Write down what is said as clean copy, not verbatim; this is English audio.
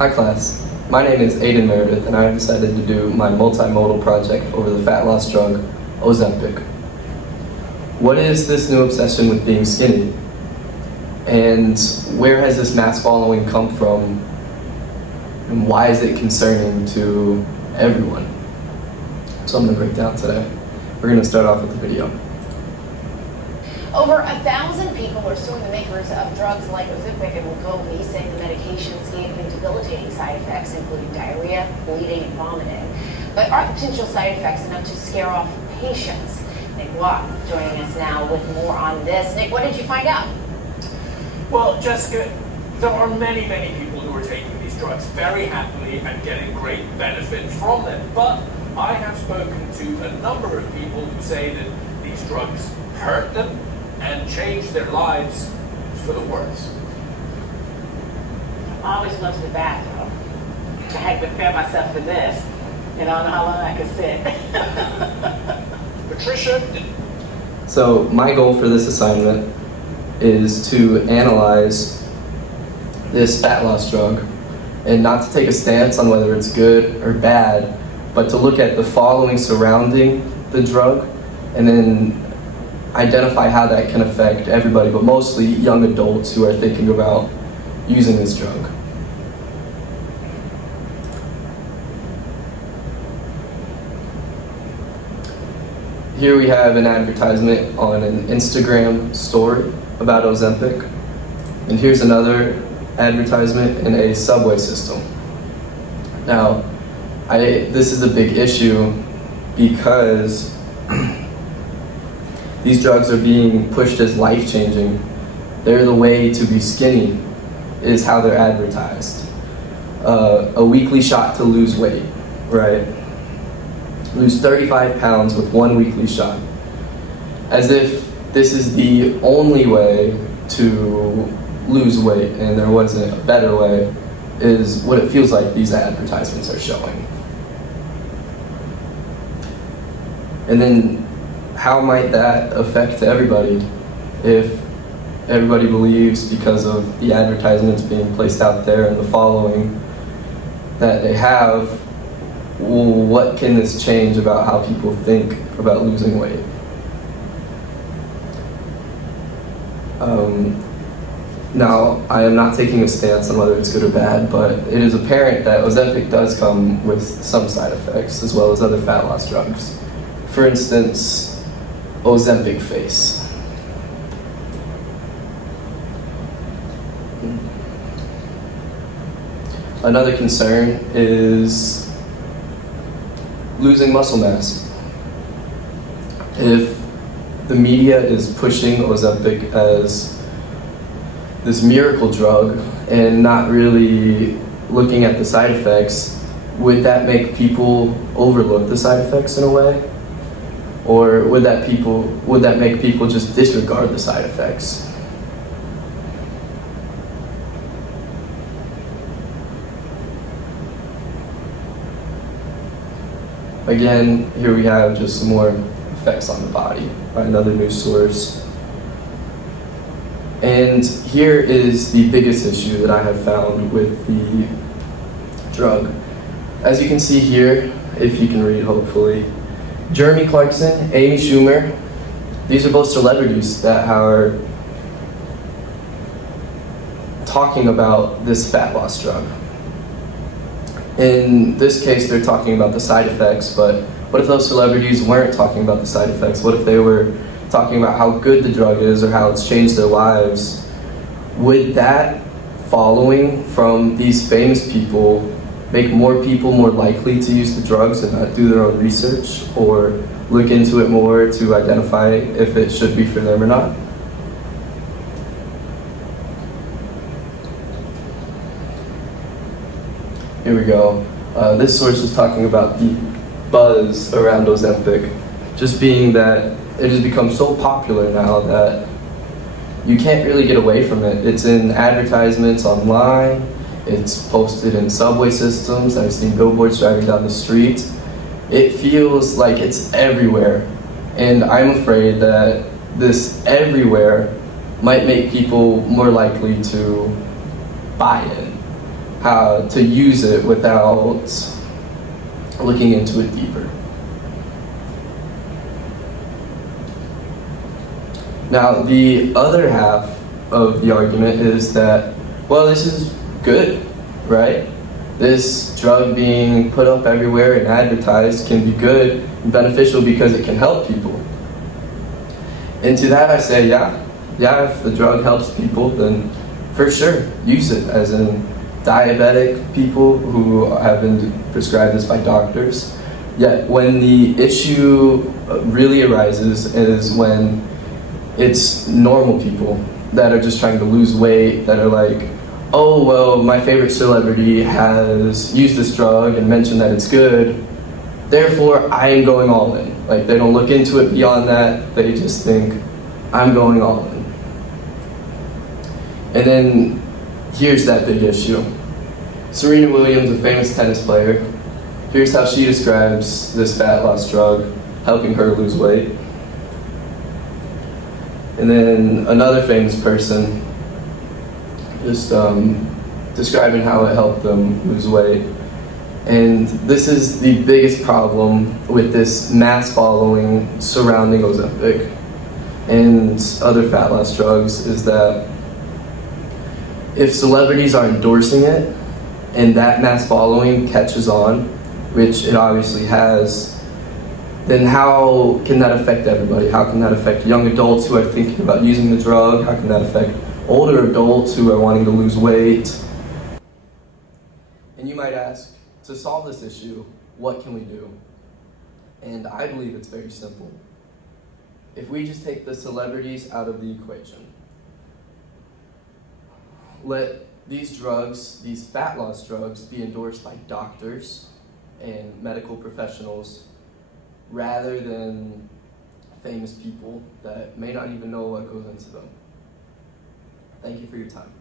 Hi class, my name is Aiden Meredith and I have decided to do my multimodal project over the fat loss drug, Ozempic. What is this new obsession with being skinny? And where has this mass following come from? And why is it concerning to everyone? So I'm going to break down today. We're going to start off with the video. Over 1,000 people are suing the makers of drugs like Ozempic and Wegovy, saying the medications gave them debilitating side effects, including diarrhea, bleeding, and vomiting. But are potential side effects enough to scare off patients? Nick Watt joining us now with more on this. Nick, what did you find out? Well, Jessica, there are many people who are taking these drugs very happily and getting great benefit from them. But I have spoken to a number of people who say that these drugs hurt them and change their lives for the worse. I always went to the bathroom. I had to prepare myself for this, and I don't know how long I could sit. Patricia? So my goal for this assignment is to analyze this fat loss drug and not to take a stance on whether it's good or bad, but to look at the following surrounding the drug and then identify how that can affect everybody, but mostly young adults who are thinking about using this drug. Here we have an advertisement on an Instagram story about Ozempic, and here's another advertisement in a subway system. Now, this is a big issue because these drugs are being pushed as life-changing. They're the way to be skinny, is how they're advertised. A weekly shot to lose weight, right? Lose 35 pounds with one weekly shot. As if this is the only way to lose weight and there wasn't a better way, is what it feels like these advertisements are showing. And then how might that affect everybody if everybody believes, because of the advertisements being placed out there and the following that they have, what can this change about how people think about losing weight? Now, I am not taking a stance on whether it's good or bad, but it is apparent that Ozempic does come with some side effects as well as other fat loss drugs. For instance, Ozempic face. Another concern is losing muscle mass. If the media is pushing Ozempic as this miracle drug and not really looking at the side effects, would that make people overlook the side effects in a way? Or would that make people just disregard the side effects? Again, here we have just some more effects on the body by another news source. And here is the biggest issue that I have found with the drug. As you can see here, if you can read hopefully, Jeremy Clarkson, Amy Schumer, these are both celebrities that are talking about this fat loss drug. In this case, they're talking about the side effects, but what if those celebrities weren't talking about the side effects? What if they were talking about how good the drug is or how it's changed their lives? Would that following from these famous people make more people more likely to use the drugs and not do their own research or look into it more to identify if it should be for them or not? Here we go. This source is talking about the buzz around Ozempic, just being that it has become so popular now that you can't really get away from it. It's in advertisements online, it's posted in subway systems, I've seen billboards driving down the street. It feels like it's everywhere, and I'm afraid that this everywhere might make people more likely to buy in. how to use it without looking into it deeper. Now, the other half of the argument is that, well, this is good, right? This drug being put up everywhere and advertised can be good and beneficial because it can help people. And to that I say, yeah, if the drug helps people, then for sure, use it, as in diabetic people who have been prescribed this by doctors. Yet when the issue really arises is when it's normal people that are just trying to lose weight, that are like, oh, well, my favorite celebrity has used this drug and mentioned that it's good, therefore I am going all in. Like, they don't look into it beyond that, they just think, I'm going all in. And then here's that big issue. Serena Williams, a famous tennis player, here's how she describes this fat loss drug helping her lose weight. And then another famous person just describing how it helped them lose weight. And this is the biggest problem with this mass following surrounding Ozempic and other fat loss drugs, is that if celebrities are endorsing it and that mass following catches on, which it obviously has, then how can that affect everybody? How can that affect young adults who are thinking about using the drug? How can that affect older adults who are wanting to lose weight? And you might ask, to solve this issue, what can we do? And I believe it's very simple. If we just take the celebrities out of the equation, let these drugs, these fat loss drugs, be endorsed by doctors and medical professionals rather than famous people that may not even know what goes into them. Thank you for your time.